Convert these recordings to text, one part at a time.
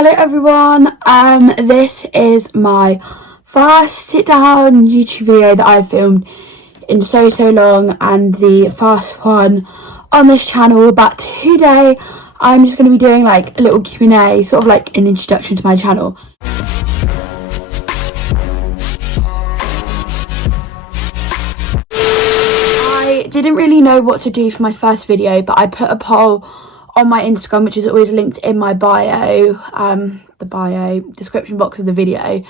Hello everyone, this is my first sit down YouTube video that I've filmed in so long, and the first one on this channel. But today I'm just going to be doing like a little Q&A, sort of like an introduction to my channel. I didn't really know what to do for my first video, but I put a poll on my Instagram, which is always linked in my bio, the bio description box of the video,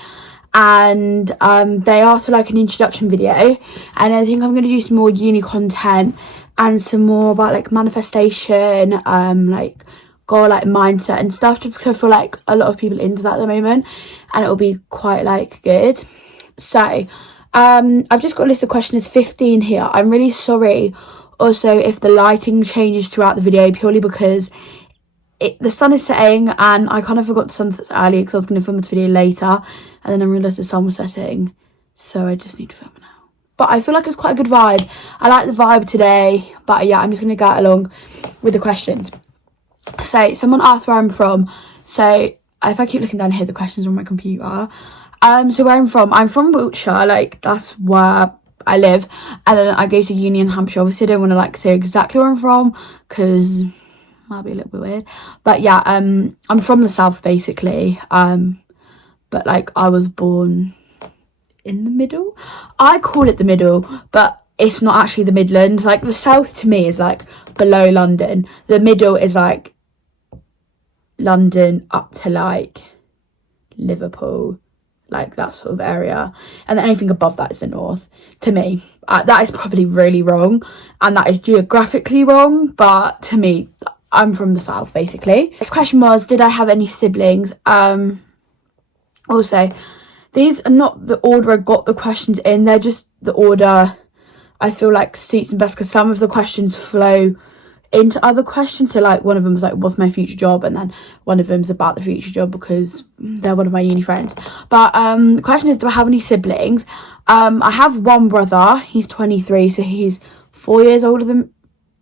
and they asked for like an introduction video, and I think I'm going to do some more uni content and some more about like manifestation, like goal, like mindset and stuff, just because I feel like a lot of people are into that at the moment, and it'll be quite like good. So I've just got a list of questions, 15 here. I'm really sorry also if the lighting changes throughout the video, purely because the sun is setting and I kind of forgot the sun sets earlier because I was going to film this video later, and then I realised the sun was setting, so I just need to film it now. But I feel like it's quite a good vibe. I like the vibe today, but yeah, I'm just going to go along with the questions. So someone asked where I'm from. So if I keep looking down here, the questions are on my computer. So where I'm from Wiltshire, like that's where I live, and then I go to uni in Hampshire. Obviously I don't want to like say exactly where I'm from because it might be a little bit weird, but yeah, I'm from the south basically, but like I was born in the middle. I call it the middle, but it's not actually the Midlands. Like the south to me is like below London, the middle is like London up to like Liverpool, like that sort of area, and then anything above that is the north to me. That is probably really wrong, and that is geographically wrong, but to me, I'm from the south basically. This question was, did I have any siblings? Also, these are not the order I got the questions in, they're just the order I feel like suits them best, because some of the questions flow into other questions. So like one of them was like, what's my future job, and then one of them's about the future job because they're one of my uni friends. But the question is, do I have any siblings? I have one brother. He's 23, so he's 4 years older than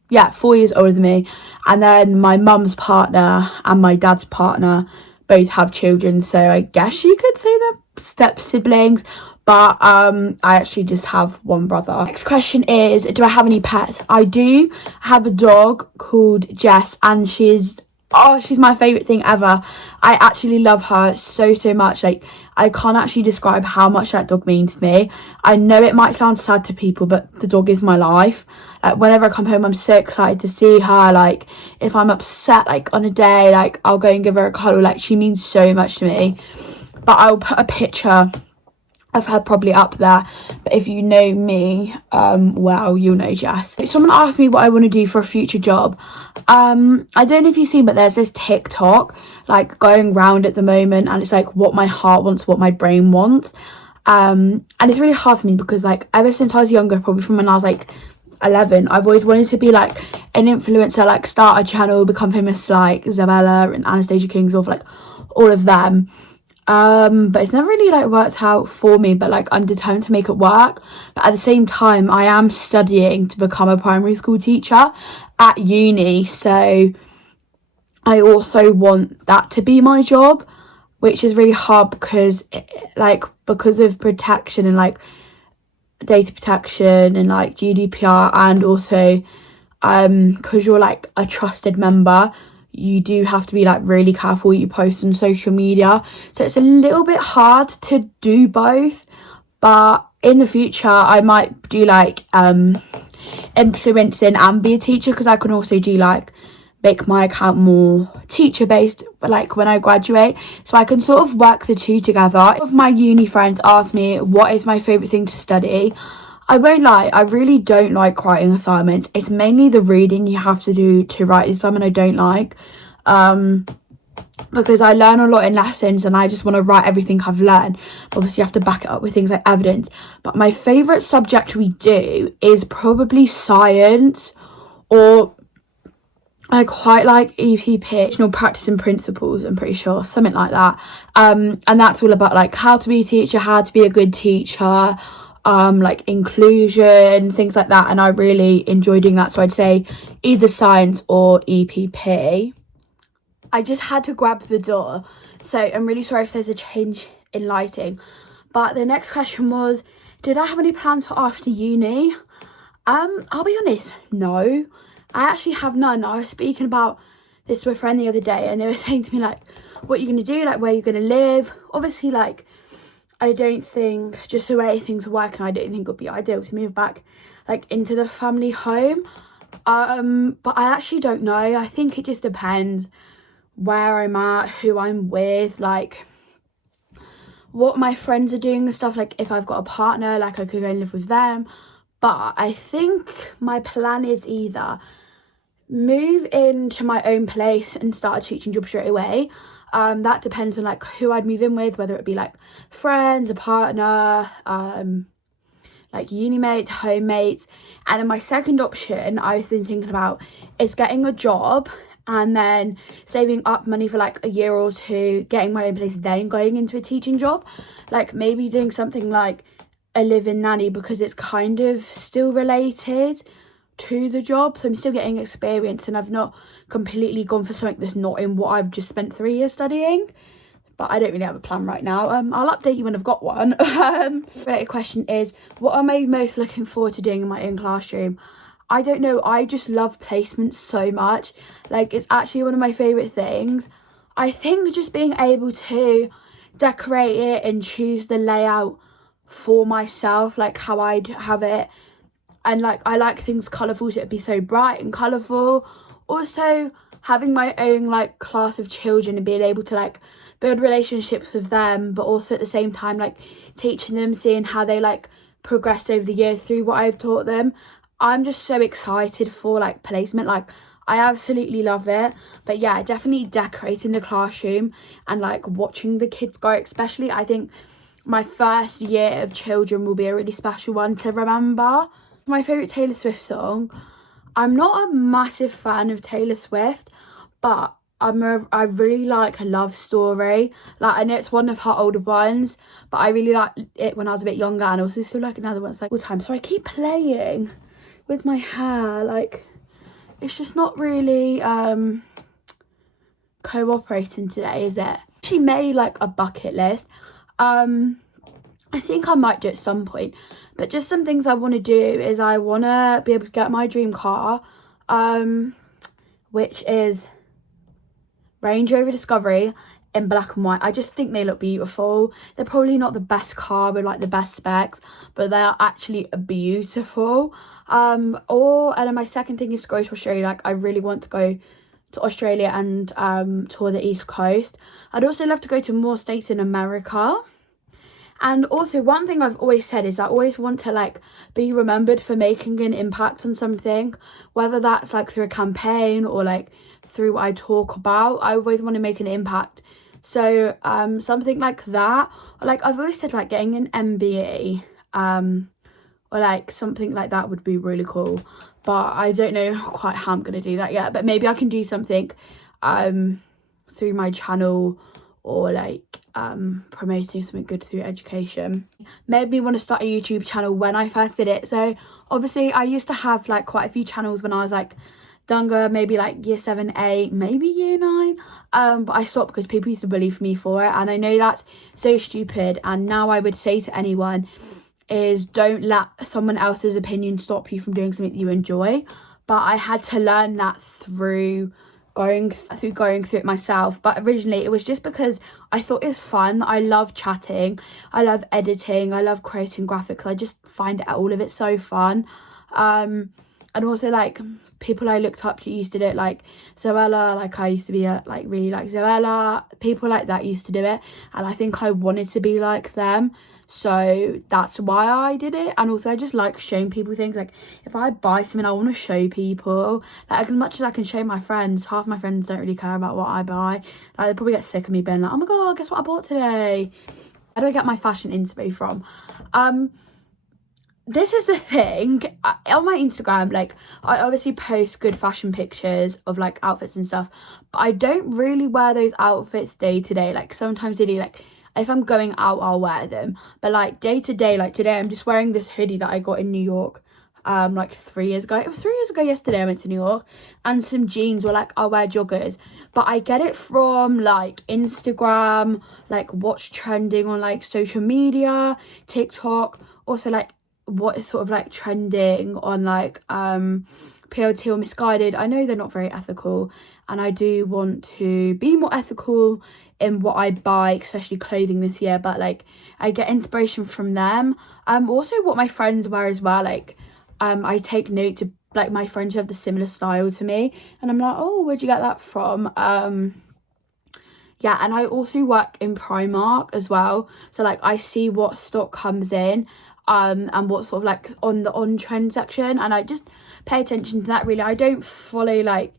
me, and then my mum's partner and my dad's partner both have children, so I guess you could say they're step siblings, but I actually just have one brother. Next question is, do I have any pets? I do have a dog called Jess, and she's my favorite thing ever. I actually love her so much. Like I can't actually describe how much that dog means to me. I know it might sound sad to people, but the dog is my life. Like whenever I come home, I'm so excited to see her. Like if I'm upset like on a day, like I'll go and give her a cuddle. Like she means so much to me. But I'll put a picture of her probably up there, but if you know me, well, you'll know Jess. Someone asked me what I want to do for a future job. I don't know if you've seen, but there's this TikTok like going round at the moment, and it's like what my heart wants, what my brain wants, and it's really hard for me because like ever since I was younger, probably from when I was like 11, I've always wanted to be like an influencer, like start a channel, become famous like Isabella and Anastasia Kingsworth, like all of them. But it's never really like worked out for me, but like I'm determined to make it work. But at the same time, I am studying to become a primary school teacher at uni, so I also want that to be my job, which is really hard because because of protection and like data protection and like GDPR, and also because you're like a trusted member, you do have to be like really careful what you post on social media, so it's a little bit hard to do both. But in the future I might do like influencing and be a teacher, because I can also do like make my account more teacher based like when I graduate, so I can sort of work the two together. One of my uni friends asked me what is my favorite thing to study. I won't lie, I really don't like writing assignments. It's mainly the reading you have to do to write the assignment I don't like, because I learn a lot in lessons and I just want to write everything I've learned. Obviously you have to back it up with things like evidence. But my favourite subject we do is probably science, or I quite like EPP, Educational Practice and Principles, I'm pretty sure, something like that. And that's all about like how to be a teacher, how to be a good teacher, like inclusion, things like that, and I really enjoy doing that. So I'd say either science or EPP. I just had to grab the door, so I'm really sorry if there's a change in lighting. But the next question was, did I have any plans for after uni? I'll be honest, no. I actually have none. I was speaking about this with a friend the other day, and they were saying to me, like, what are you going to do? Like, where are you going to live? Obviously, like, I don't think, just the way things are working, I don't think it would be ideal to move back, like, into the family home. But I actually don't know. I think it just depends where I'm at, who I'm with, like, what my friends are doing and stuff. Like, if I've got a partner, like, I could go and live with them. But I think my plan is either move into my own place and start a teaching job straight away. That depends on, like, who I'd move in with, whether it be, like, friends, a partner, like, uni mates, home mates. And then my second option I've been thinking about is getting a job and then saving up money for, like, a year or two, getting my own place, then going into a teaching job. Like, maybe doing something like a live-in nanny, because it's kind of still related to the job, so I'm still getting experience and I've not completely gone for something that's not in what I've just spent 3 years studying. But I don't really have a plan right now. I'll update you when I've got one. Related question is, what am I most looking forward to doing in my own classroom? I don't know, I just love placements so much. Like, it's actually one of my favourite things. I think just being able to decorate it and choose the layout for myself, like how I'd have it. And, like, I like things colourful, so it'd be so bright and colourful. Also, having my own, like, class of children and being able to, like, build relationships with them, but also at the same time, like, teaching them, seeing how they, like, progressed over the years through what I've taught them. I'm just so excited for, like, placement. Like, I absolutely love it. But yeah, definitely decorating the classroom and, like, watching the kids grow. Especially, I think my first year of children will be a really special one to remember. My favourite Taylor Swift song, I'm not a massive fan of Taylor Swift, but I really like her Love Story. Like, I know it's one of her older ones, but I really liked it when I was a bit younger, and also still like another one. It's like all the time. So I keep playing with my hair, like, it's just not really cooperating today, is it? She made, like, a bucket list. I think I might do it at some point, but just some things I want to do is I want to be able to get my dream car, which is Range Rover Discovery in black and white. I just think they look beautiful. They're probably not the best car with, like, the best specs, but they are actually beautiful. And then my second thing is to go to Australia. Like, I really want to go to Australia and tour the East Coast. I'd also love to go to more states in America. And also, one thing I've always said is I always want to, like, be remembered for making an impact on something, whether that's, like, through a campaign or, like, through what I talk about. I always want to make an impact. So something like that, or, like, I've always said, like, getting an MBA or, like, something like that would be really cool. But I don't know quite how I'm going to do that yet. But maybe I can do something through my channel, or, like, promoting something good through education. Made me want to start a YouTube channel when I first did it. So obviously I used to have, like, quite a few channels when I was, like, younger, maybe like year 7, 8, maybe year 9. But I stopped because people used to bully me for it, and I know that's so stupid. And now I would say to anyone is, don't let someone else's opinion stop you from doing something that you enjoy. But I had to learn that through going through it myself. But originally it was just because I thought it was fun. I love chatting, I love editing, I love creating graphics. I just find all of it so fun. And also, like, people I looked up to used to do it, like Zoella. Like, I used to be like really like Zoella. People like that used to do it, and I think I wanted to be like them. So that's why I did it. And also, I just like showing people things. Like, if I buy something, I want to show people. Like, as much as I can show my friends, half my friends don't really care about what I buy. Like, they probably get sick of me being like, oh my god, guess what I bought today. Where do I get my fashion inspo from? This is the thing, on my Instagram, like, I obviously post good fashion pictures of, like, outfits and stuff, but I don't really wear those outfits day to day. Like, sometimes I do, like, if I'm going out, I'll wear them, but, like, day to day, like today, I'm just wearing this hoodie that I got in New York. like 3 years ago. It was 3 years ago yesterday I went to New York, and some jeans were like, I'll wear joggers. But I get it from like Instagram, like what's trending on like social media, TikTok, also like what is sort of like trending on like PLT or Misguided. I know they're not very ethical, and I do want to be more ethical in what I buy, especially clothing this year, but like I get inspiration from them. Also what my friends wear as well, like I take note to like my friends who have the similar style to me, and I'm like, oh, where'd you get that from? Yeah, and I also work in Primark as well, so like I see what stock comes in and what sort of like on the on trend section, and I just pay attention to that. Really, I don't follow like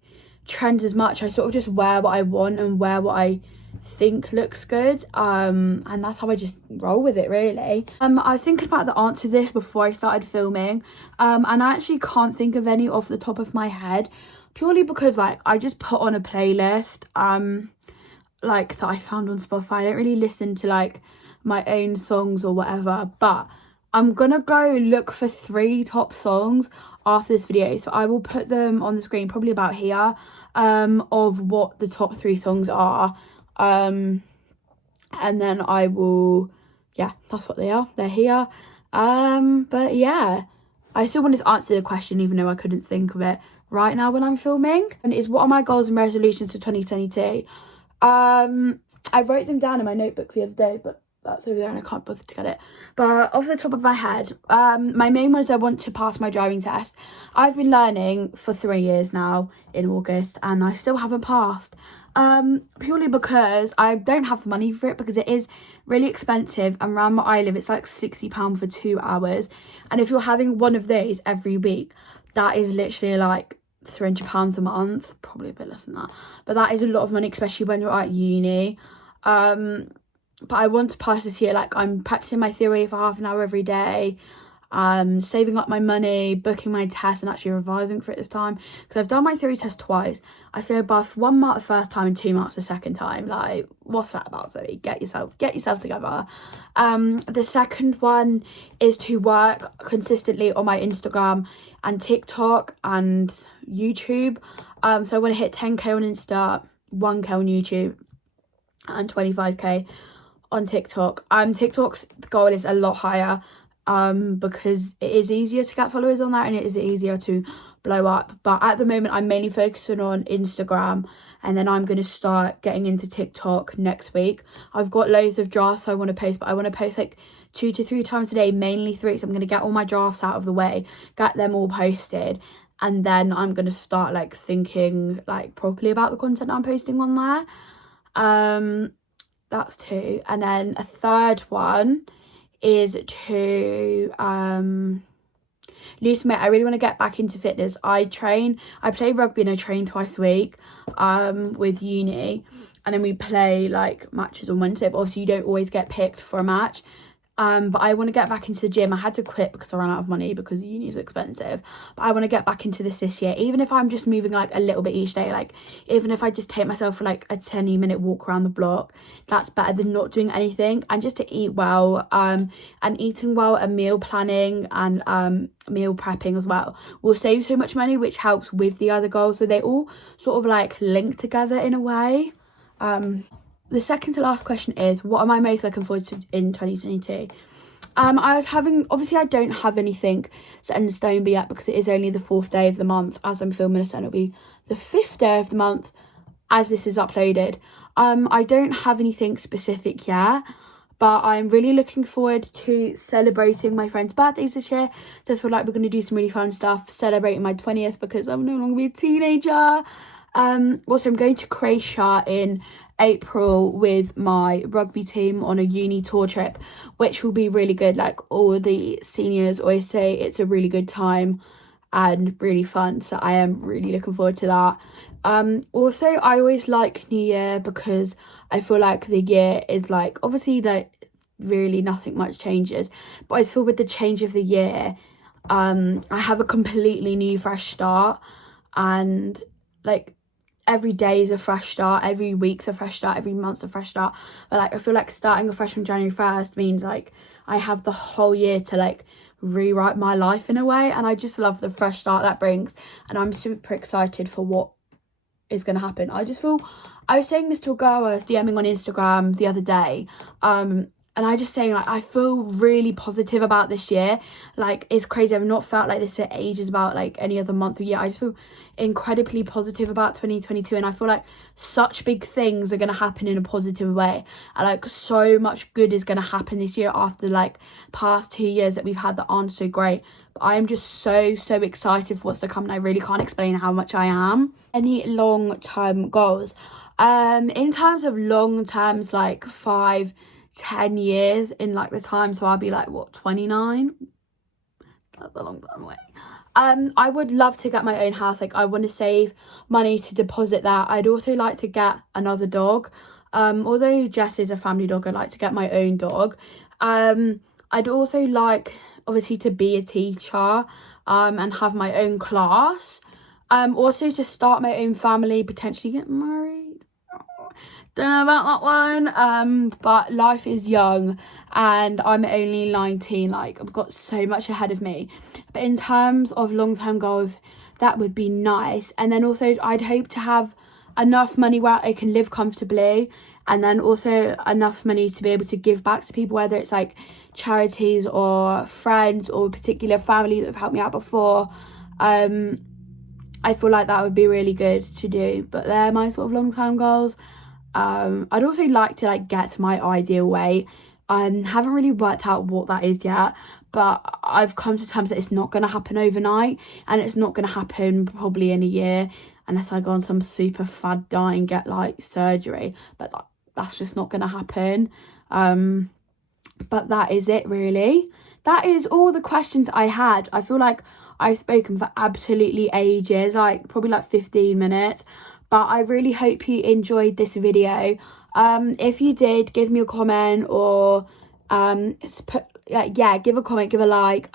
trends as much. I sort of just wear what I want and wear what I think looks good, and that's how I just roll with it, really. I was thinking about the answer to this before I started filming, and I actually can't think of any off the top of my head, purely because like I just put on a playlist like that I found on Spotify. I don't really listen to like my own songs or whatever, but I'm gonna go look for 3 top songs after this video, so I will put them on the screen probably about here, of what the top 3 songs are, and then I will, yeah, that's what they are, they're here. But yeah, I still wanted to answer the question even though I couldn't think of it right now when I'm filming, and it's what are my goals and resolutions for 2022. I wrote them down in my notebook the other day, but that's over there and I can't bother to get it. But off the top of my head, my main one is I want to pass my driving test. I've been learning for 3 years now in August, and I still haven't passed, purely because I don't have the money for it, because it is really expensive, and around where I live it's like £60 for 2 hours, and if you're having one of those every week, that is literally like £300 a month, probably a bit less than that, but that is a lot of money, especially when you're at uni. But I want to pass this year. Like, I'm practicing my theory for half an hour every day, saving up my money, booking my test, and actually revising for it this time, because I've done my theory test twice. I failed by 1 mark the first time and 2 marks the second time. Like, what's that about? So get yourself together. The second one is to work consistently on my Instagram and TikTok and YouTube. So I want to hit 10k on Insta, 1k on YouTube, and 25k on TikTok. TikTok's goal is a lot higher, because it is easier to get followers on that, and it is easier to blow up. But at the moment I'm mainly focusing on Instagram, and then I'm going to start getting into TikTok next week. I've got loads of drafts I want to post, but I want to post like 2 to 3 times a day, mainly 3. So I'm going to get all my drafts out of the way, get them all posted, and then I'm going to start like thinking like properly about the content I'm posting on there. That's 2, and then a third one is to lose weight. I really want to get back into fitness. I play rugby and I train twice a week with uni, and then we play like matches on Wednesday, but obviously you don't always get picked for a match. But I want to get back into the gym. I had to quit because I ran out of money because uni is expensive. This year, even if I'm just moving like a little bit each day, like even if I just take myself for like a 10-minute walk around the block, that's better than not doing anything. And just to eat well, and eating well and meal planning and meal prepping as well will save so much money, which helps with the other goals. So they all sort of like link together in a way. The second to last question is, what am I most looking forward to in 2022? Obviously I don't have anything set in stone yet, because it is only the 4th day of the month as I'm filming this, and it'll be the 5th day of the month as this is uploaded. I don't have anything specific yet, but I'm really looking forward to celebrating my friends' birthdays this year. So I feel like we're going to do some really fun stuff, celebrating my 20th, because I'm no longer be a teenager. Also, I'm going to Croatia in April with my rugby team on a uni tour trip, which will be really good. Like, all the seniors always say it's a really good time and really fun, so I am really looking forward to that. Also, I always like New Year, because I feel like the year is like, obviously like really nothing much changes, but I feel with the change of the year, I have a completely new fresh start, and like every day is a fresh start, every week's a fresh start, every month's a fresh start. But like I feel like starting afresh from January 1st means like I have the whole year to like rewrite my life in a way, and I just love the fresh start that brings, and I'm super excited for what is going to happen. I just feel, I was saying this to a girl I was DMing on Instagram the other day, and I just saying, like, I feel really positive about this year. Like, it's crazy, I've not felt like this for ages about like any other month or year. I just feel incredibly positive about 2022, and I feel like such big things are going to happen in a positive way, and like so much good is going to happen this year after like past 2 years that we've had that aren't so great. But I am just so excited for what's to come, and I really can't explain how much I am. Any long-term goals? In terms of long terms, like 5-10 years in like the time, so I'll be like, what, 29? That's a long time away. I would love to get my own house. Like, I want to save money to deposit that. I'd also like to get another dog. Although Jess is a family dog, I'd like to get my own dog. I'd also like, obviously, to be a teacher, and have my own class. Also to start my own family, potentially get married. Don't know about that one. But life is young, and I'm only 19. Like, I've got so much ahead of me. But in terms of long-term goals, that would be nice. And then also I'd hope to have enough money where I can live comfortably, and then also enough money to be able to give back to people, whether it's like charities or friends or a particular family that have helped me out before. I feel like that would be really good to do. But they're my sort of long-term goals. I'd also like to like get to my ideal weight. Haven't really worked out what that is yet, but I've come to terms that it's not going to happen overnight, and it's not going to happen probably in a year unless I go on some super fad diet and get like surgery, but that's just not going to happen. But that is it, really. That is all the questions I had. I feel like I've spoken for absolutely ages, like probably like 15 minutes, but I really hope you enjoyed this video. If you did, give me a comment, or give a comment, give a like.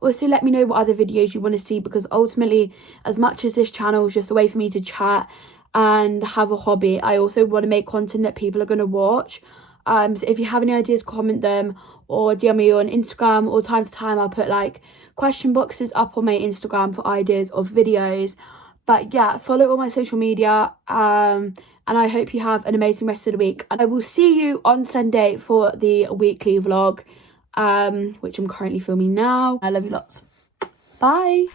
Also let me know what other videos you want to see, because ultimately, as much as this channel is just a way for me to chat and have a hobby, I also want to make content that people are going to watch. So if you have any ideas, comment them, or DM me on Instagram, or time to time I'll put like question boxes up on my Instagram for ideas of videos. But yeah, follow all my social media, and I hope you have an amazing rest of the week, and I will see you on Sunday for the weekly vlog, which I'm currently filming now. I love you lots. Bye.